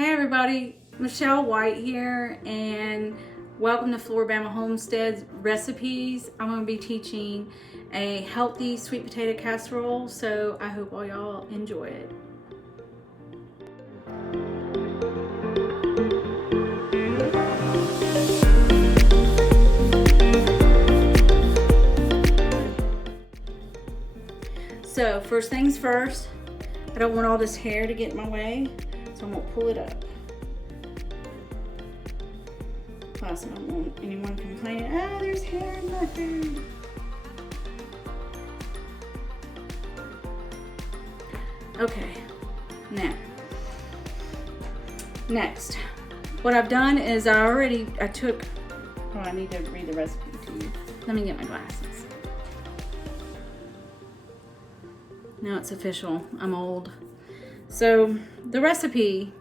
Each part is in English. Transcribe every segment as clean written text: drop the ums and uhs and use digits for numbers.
Hey everybody, Michelle White here, and welcome to Floribama Homestead's recipes. I'm going to be teaching a healthy sweet potato casserole, so I hope all y'all enjoy it. So first things first, I don't want all this hair to get in my way, so I'm going to pull it up. Plus, I don't want anyone complaining, oh, there's hair in my food. Okay, now, next, what I've done is I need to read the recipe to you. Let me get my glasses. Now it's official, I'm old. So the recipe,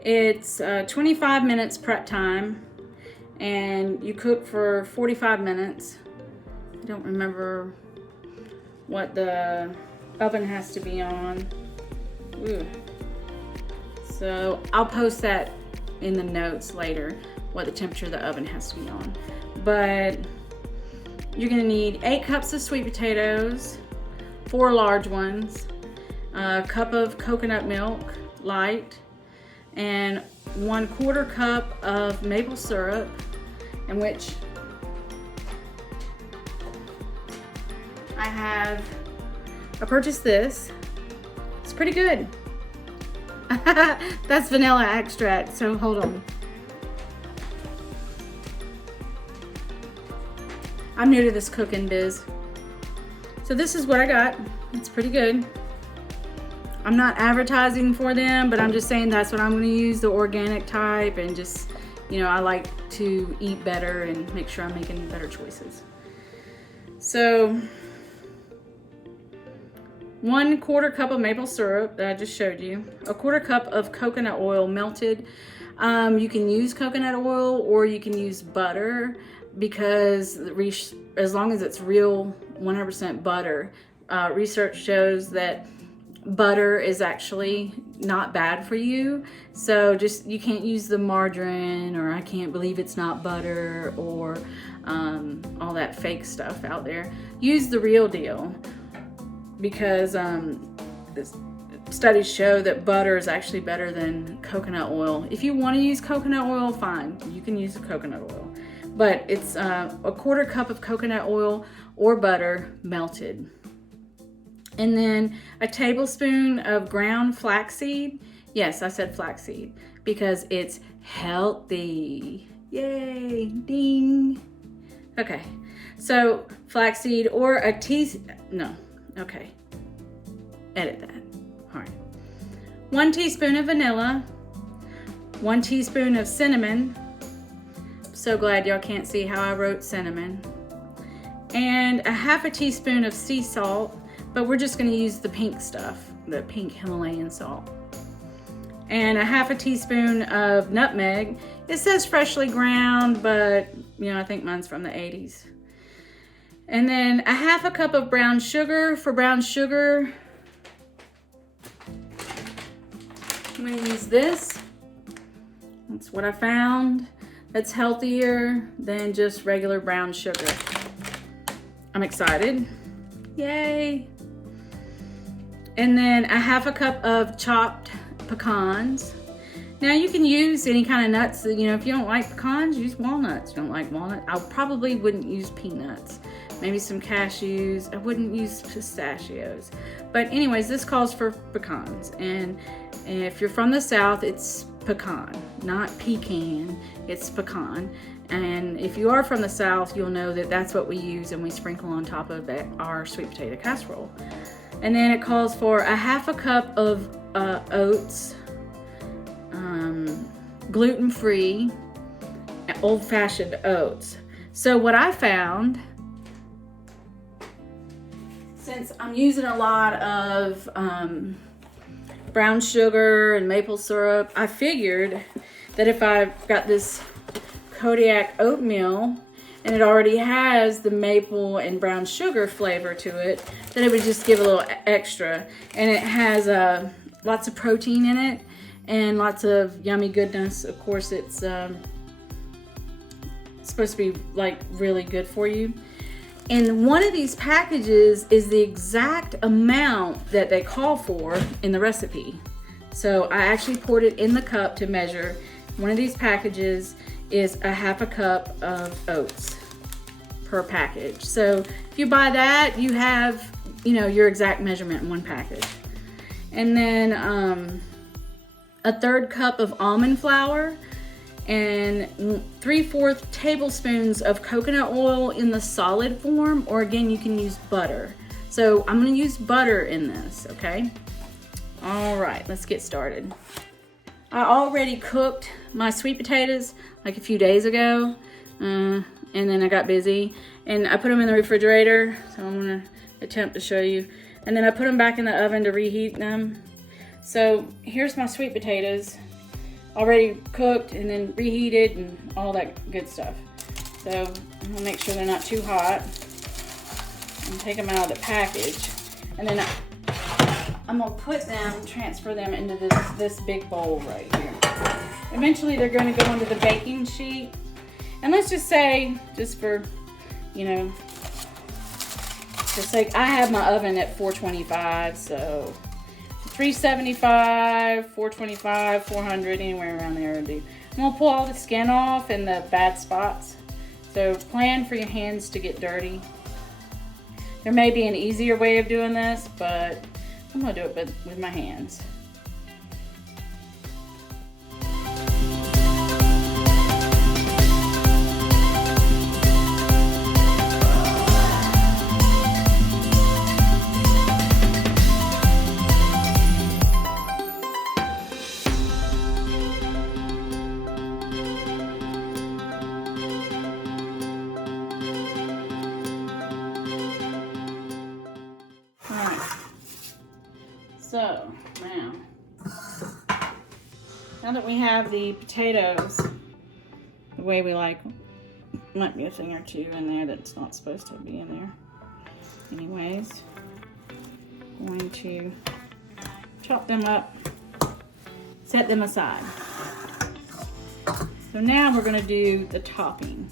it's 25 minutes prep time, and you cook for 45 minutes. I don't remember what the oven has to be on. Ooh. So I'll post that in the notes later, what the temperature of the oven has to be on. But you're gonna need 8 cups of sweet potatoes, 4 large ones, a cup of coconut milk, light, and 1/4 cup of maple syrup, in which I purchased this. It's pretty good. That's vanilla extract, so hold on. I'm new to this cooking biz. So this is what I got. It's pretty good. I'm not advertising for them, but I'm just saying that's what I'm going to use, the organic type, and just, you know, I like to eat better and make sure I'm making better choices. So 1/4 cup of maple syrup that I just showed you, 1/4 cup of coconut oil melted. You can use coconut oil or you can use butter, because as long as it's real 100% butter, research shows that butter is actually not bad for you. So just, you can't use the margarine, or I can't believe it's not butter, or all that fake stuff out there. Use the real deal, because studies show that butter is actually better than coconut oil. If you want to use coconut oil, fine, you can use the coconut oil, but it's 1/4 cup of coconut oil or butter melted. And then a tablespoon of ground flaxseed. Yes, I said flaxseed because it's healthy. Yay, ding. Okay, so flaxseed, or edit that. All right. 1 teaspoon of vanilla, 1 teaspoon of cinnamon. So glad y'all can't see how I wrote cinnamon. And a 1/2 teaspoon of sea salt, but we're just gonna use the pink stuff, the pink Himalayan salt. And a 1/2 teaspoon of nutmeg. It says freshly ground, but you know, I think mine's from the 80s. And then a 1/2 cup of brown sugar. For brown sugar, I'm gonna use this. That's what I found. That's healthier than just regular brown sugar. I'm excited. Yay. And then a 1/2 cup of chopped pecans. Now you can use any kind of nuts. You know, if you don't like pecans, use walnuts. You don't like walnut, I probably wouldn't use peanuts. Maybe some cashews. I wouldn't use pistachios. But anyways, this calls for pecans. And if you're from the South, it's pecan, not pecan, it's pecan. And if you are from the South, you'll know that that's what we use and we sprinkle on top of our sweet potato casserole. And then it calls for a 1/2 cup of oats, gluten-free, old-fashioned oats. So what I found, since I'm using a lot of brown sugar and maple syrup, I figured that if I've got this Kodiak oatmeal and it already has the maple and brown sugar flavor to it, that it would just give a little extra. And it has lots of protein in it, and lots of yummy goodness. Of course, it's supposed to be like really good for you. And one of these packages is the exact amount that they call for in the recipe. So I actually poured it in the cup to measure. One of these packages is a half a cup of oats per package. So if you buy that, you have, you know, your exact measurement in one package. And then a 1/3 cup of almond flour and 3/4 tablespoons of coconut oil in the solid form, or again, you can use butter. So I'm gonna use butter in this, okay? All right, let's get started. I already cooked my sweet potatoes like a few days ago, and then I got busy, and I put them in the refrigerator, so I'm gonna attempt to show you. And then I put them back in the oven to reheat them. So here's my sweet potatoes, already cooked and then reheated and all that good stuff. So I'm gonna make sure they're not too hot and take them out of the package. And then I'm gonna transfer them into this big bowl right here. Eventually they're gonna go into the baking sheet. And let's just say, just for, you know, just like I have my oven at 425, so 375, 425, 400, anywhere around there will do. I'm gonna pull all the skin off and the bad spots. So plan for your hands to get dirty. There may be an easier way of doing this, but I'm gonna do it with my hands. So now that we have the potatoes the way we like them, might be a thing or two in there that's not supposed to be in there. Anyways, I'm going to chop them up, set them aside. So now we're going to do the topping.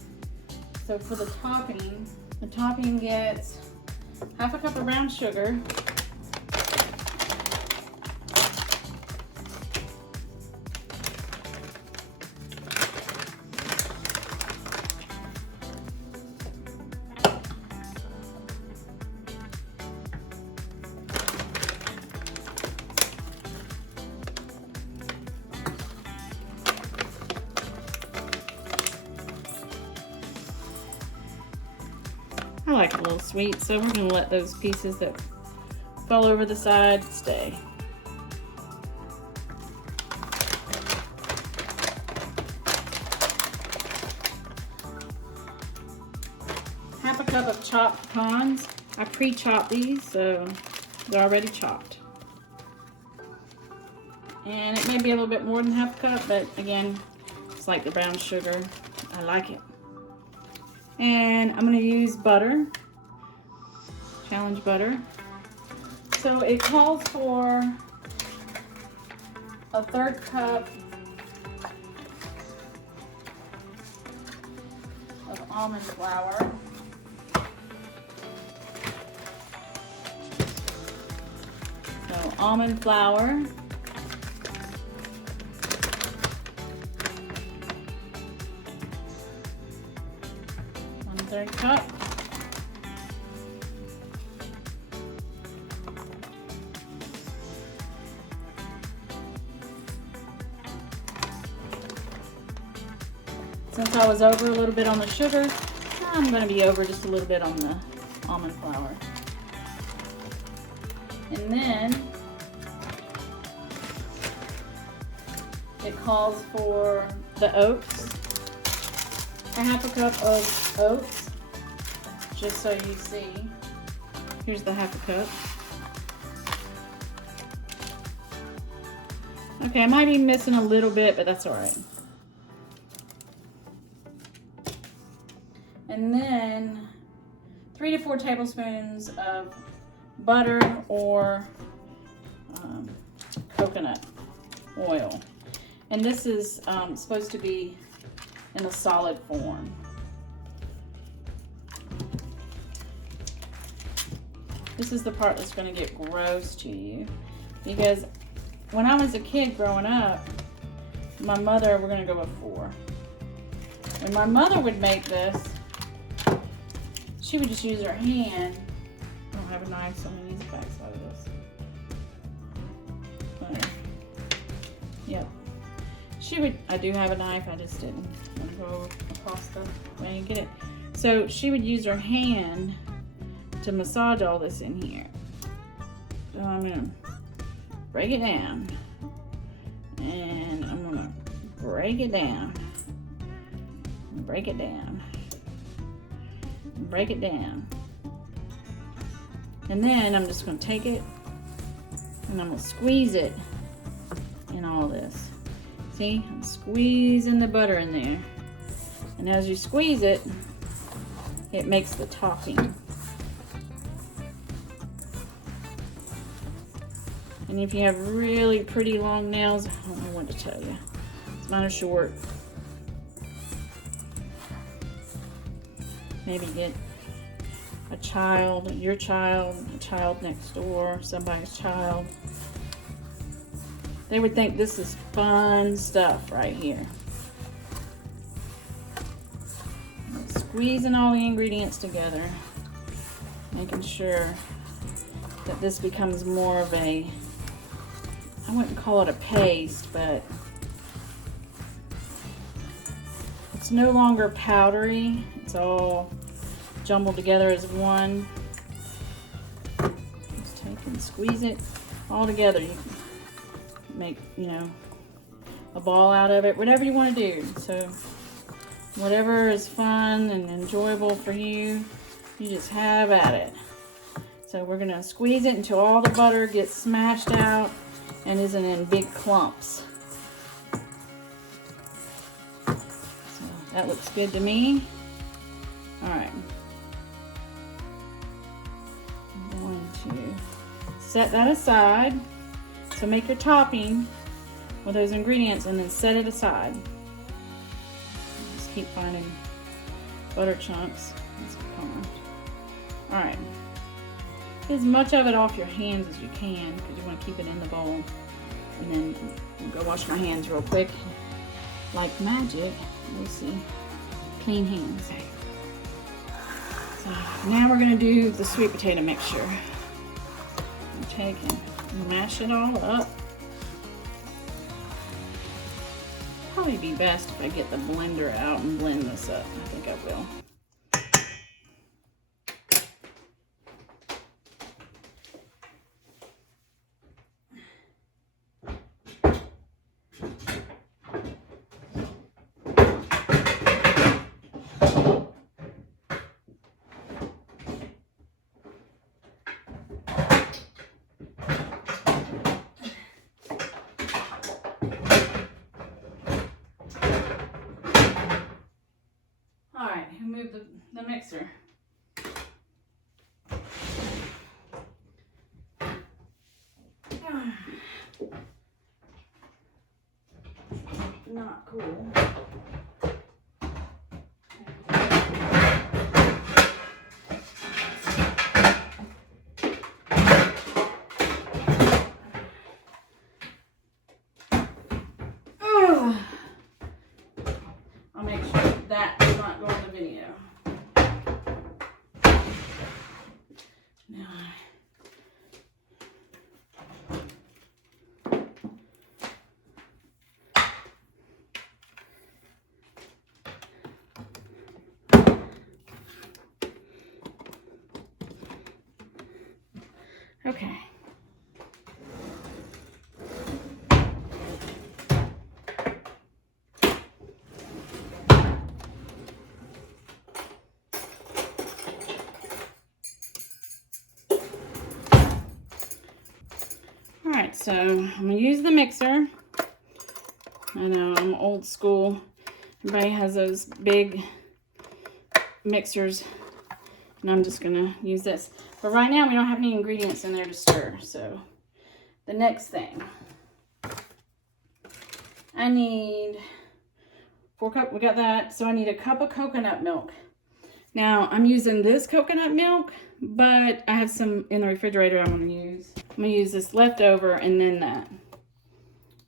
So for the topping gets half a cup of brown sugar, I like a little sweet, so we're going to let those pieces that fall over the side stay. Half a cup of chopped pecans. I pre-chopped these, so they're already chopped. And it may be a little bit more than half a cup, but again, it's like the brown sugar. I like it. And I'm going to use butter, challenge butter. So it calls for a 1/3 cup of almond flour. So almond flour. 1/3 cup. Since I was over a little bit on the sugar, I'm going to be over just a little bit on the almond flour. And then it calls for the oats. A half a cup of oats, just so you see. Here's the half a cup. Okay, I might be missing a little bit, but that's all right. And then 3 to 4 tablespoons of butter or coconut oil. And this is supposed to be in a solid form. This is the part that's going to get gross to you, because when I was a kid growing up, my mother, we're going to go with 4. When my mother would make this, she would just use her hand. I don't have a knife, so I'm going to use the back side of this. But, yep. I do have a knife, I just didn't want to go across the way and get it. So she would use her hand to massage all this in here. So I'm gonna break it down, and I'm gonna break it down, break it down, break it down, and then I'm just gonna take it and I'm gonna squeeze it in all this. See, I'm squeezing the butter in there, and as you squeeze it, it makes the topping. And if you have really pretty long nails, I don't know what to tell you. Mine are short. Maybe get a child, your child, a child next door, somebody's child. They would think this is fun stuff right here. Squeezing all the ingredients together, making sure that this becomes more of a, I wouldn't call it a paste, but it's no longer powdery. It's all jumbled together as one. Just take and squeeze it all together. You can make, a ball out of it, whatever you want to do. So whatever is fun and enjoyable for you, you just have at it. So we're gonna squeeze it until all the butter gets smashed out and isn't in big clumps. So that looks good to me. All right. I'm going to set that aside. So make your topping with those ingredients and then set it aside. Just keep finding butter chunks. All right. Get as much of it off your hands as you can, because you want to keep it in the bowl. And then I'll go wash my hands real quick. Like magic. We'll see. Clean hands. So now we're going to do the sweet potato mixture. I'm taking, mash it all up. Probably be best if I get the blender out and blend this up. I think I will. Move the mixer. Not cool. I'll make sure that does not go in the video. Okay. Alright, so I'm going to use the mixer. I know, I'm old school. Everybody has those big mixers. And I'm just going to use this. But right now we don't have any ingredients in there to stir. So the next thing I need 4 cups, we got that. So I need a cup of coconut milk. Now I'm using this coconut milk, but I have some in the refrigerator I'm gonna use. I'm gonna use this leftover and then that.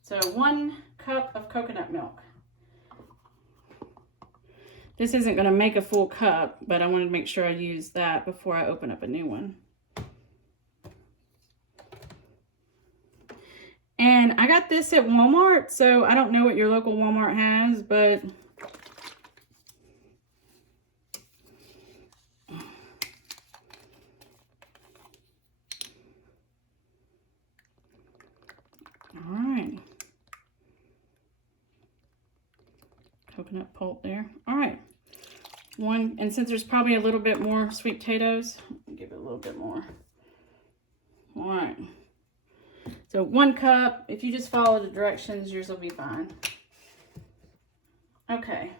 So 1 cup of coconut milk. This isn't gonna make a full cup, but I wanted to make sure I use that before I open up a new one. And I got this at Walmart, so I don't know what your local Walmart has, but all right. Coconut pulp there. All right. 1, and since there's probably a little bit more sweet potatoes, I'll give it a little bit more. All right. So 1 cup, if you just follow the directions, yours will be fine. Okay.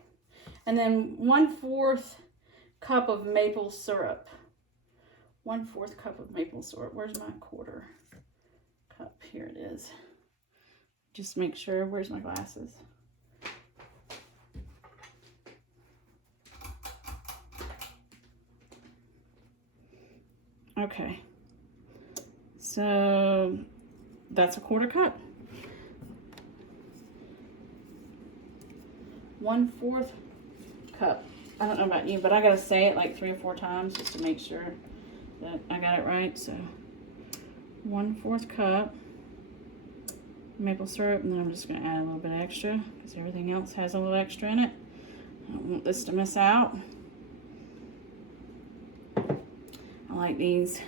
And then 1/4 cup of maple syrup. 1/4 cup of maple syrup. Where's my 1/4 cup? Here it is. Just make sure, where's my glasses? Okay. So that's a 1/4 cup. 1/4 cup. I don't know about you, but I gotta say it like 3 or 4 times just to make sure that I got it right. So 1/4 cup maple syrup, and then I'm just gonna add a little bit extra because everything else has a little extra in it. I don't want this to miss out. I like these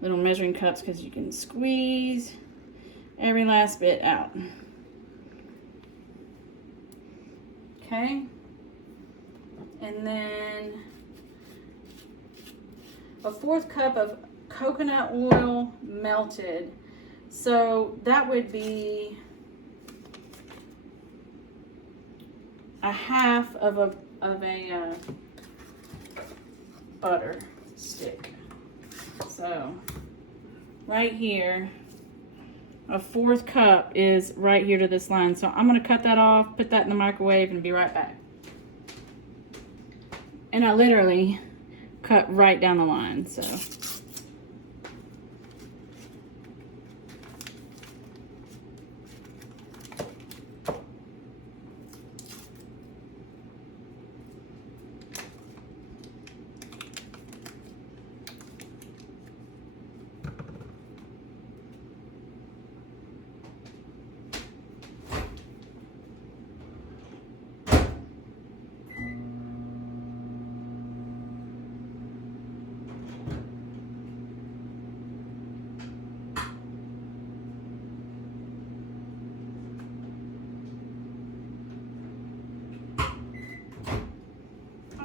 little measuring cups because you can squeeze every last bit out. Okay. And then a 1/4 cup of coconut oil melted. So that would be a 1/2 of a butter stick. So right here, a 1/4 cup is right here to this line. So I'm gonna cut that off, put that in the microwave, and be right back. And I literally cut right down the line, so.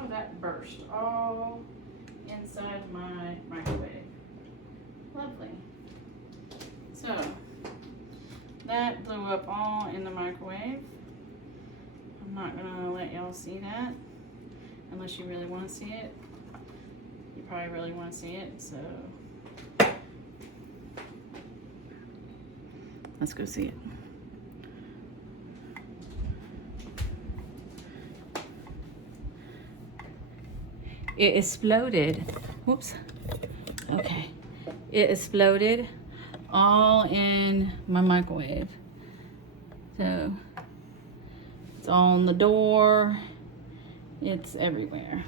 That burst all inside my microwave. Lovely. So that blew up all in the microwave. I'm not gonna let y'all see that unless you really want to see it. You probably really want to see it, so let's go see it. It exploded. Whoops. Okay. It exploded all in my microwave. So it's on the door. It's everywhere.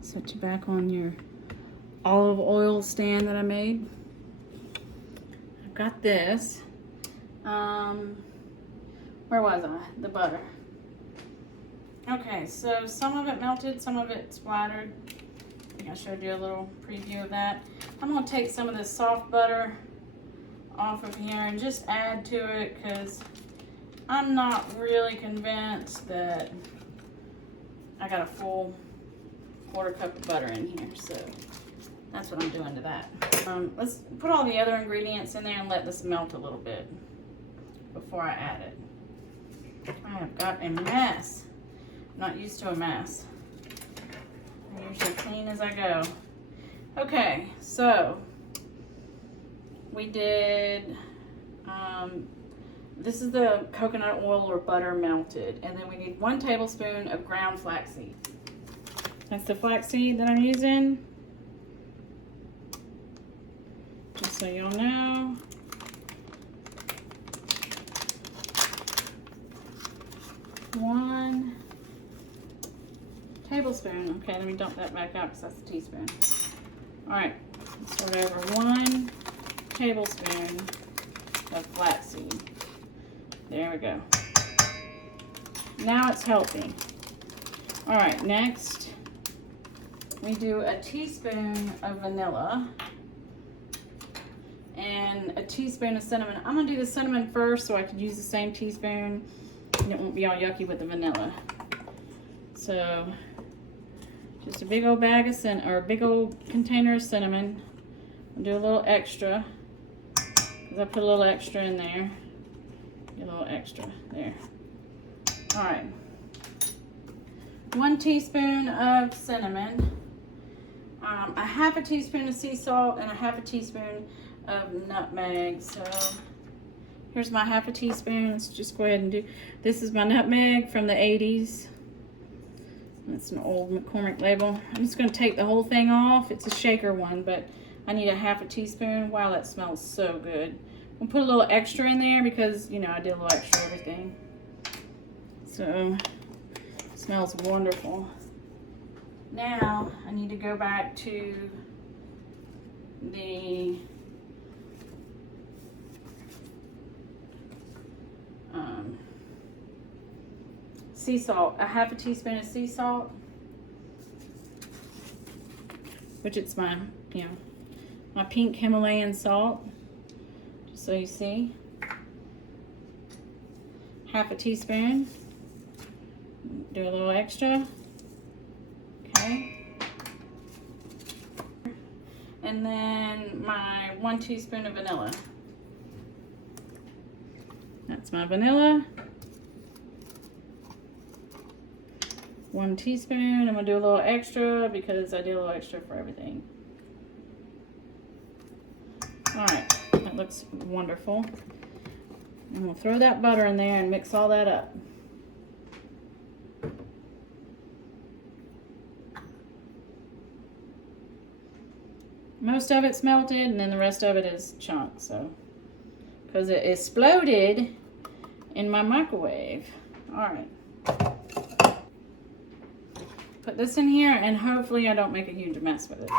Set you back on your olive oil stand that I made. I've got this. Where was I? The butter. Okay, so some of it melted, some of it splattered. I think I showed you a little preview of that. I'm gonna take some of this soft butter off of here and just add to it because I'm not really convinced that I got a full 1/4 cup of butter in here, so that's what I'm doing to that. Let's put all the other ingredients in there and let this melt a little bit before I add it. I have got a mess. I'm not used to a mess. I usually clean as I go. Okay, so we did, this is the coconut oil or butter melted, and then we need 1 tablespoon of ground flaxseed. That's the flaxseed that I'm using, just so y'all know. One tablespoon. Okay, let me dump that back out because that's a teaspoon. All right, sort over 1 tablespoon of flaxseed. There we go. Now it's helping. All right, next we do a teaspoon of vanilla and a teaspoon of cinnamon. I'm gonna do the cinnamon first so I can use the same teaspoon and it won't be all yucky with the vanilla. So just a big old bag of or a big old container of cinnamon. I'll do a little extra because I put a little extra in there. Get a little extra there. All right. 1 teaspoon of cinnamon, a half a teaspoon of sea salt, and a half a teaspoon of nutmeg. So here's my half a teaspoon. Let's just go ahead and do, this is my nutmeg from the 80s. That's an old McCormick label. I'm just gonna take the whole thing off. It's a shaker one, but I need a half a teaspoon. Wow, that smells so good. I'll put a little extra in there because, you know, I did a little extra everything. So, it smells wonderful. Now, I need to go back to the sea salt, a half a teaspoon of sea salt, which it's my, you know, my pink Himalayan salt, just so you see. Half a teaspoon, do a little extra, okay. And then my 1 teaspoon of vanilla. That's my vanilla. 1 teaspoon. I'm gonna do a little extra because I did a little extra for everything. All right, that looks wonderful. And we'll throw that butter in there and mix all that up. Most of it's melted and then the rest of it is chunks, so because it exploded in my microwave. All right. Put this in here and hopefully I don't make a huge mess with it.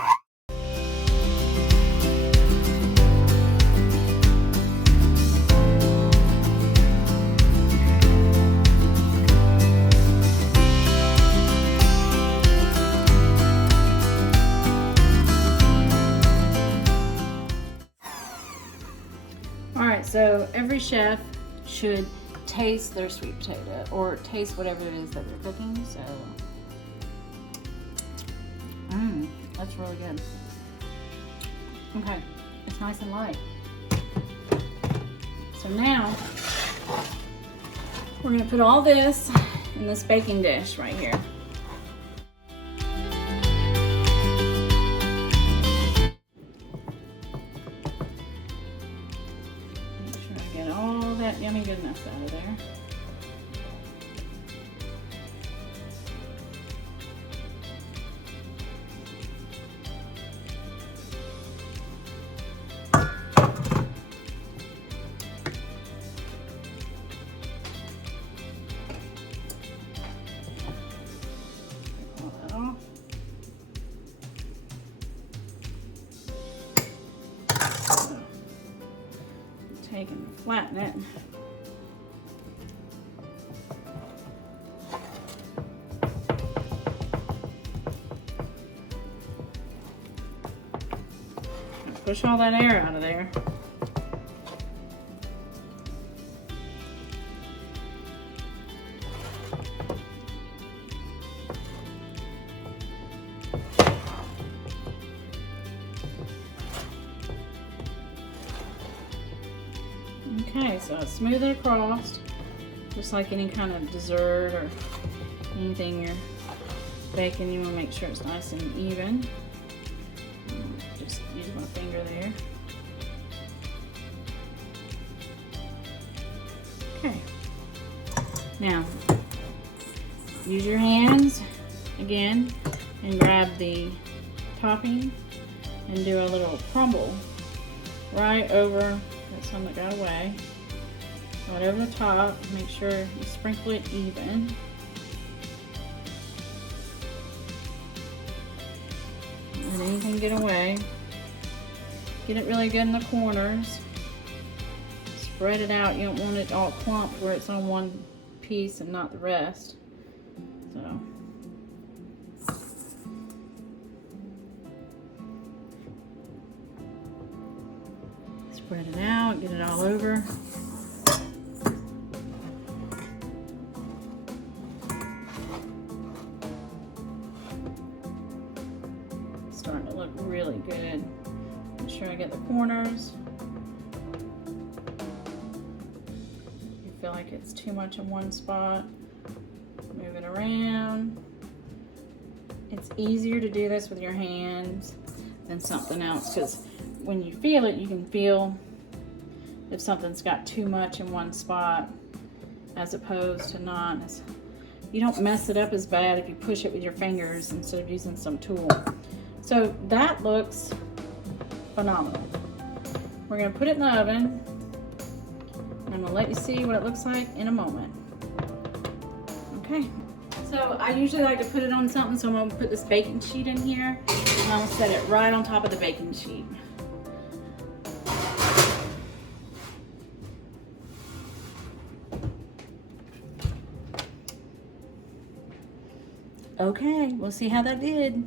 All right, so every chef should taste their sweet potato or taste whatever it is that they're cooking. So that's really good. Okay, it's nice and light. So now we're gonna put all this in this baking dish right here. Make sure I get all that yummy goodness out of there. Take and flatten it. Push all that air out of there. Okay, so I smooth it across, just like any kind of dessert or anything you're baking. You want to make sure it's nice and even. Okay. Now, use your hands again and grab the topping and do a little crumble right over that some that got away. Right over the top. Make sure you sprinkle it even. Don't let anything get away. Get it really good in the corners. Spread it out. You don't want it all clumped where it's on one piece and not the rest. So. Spread it out, get it all over. It's starting to look really good. Make sure I get the corners. If you feel like it's too much in one spot, move it around. It's easier to do this with your hands than something else, because when you feel it, you can feel if something's got too much in one spot as opposed to not. You don't mess it up as bad if you push it with your fingers instead of using some tool. So that looks phenomenal. We're gonna put it in the oven. And I'm gonna let you see what it looks like in a moment. Okay. So I usually like to put it on something, so I'm gonna put this baking sheet in here and I'll set it right on top of the baking sheet. Okay, we'll see how that did.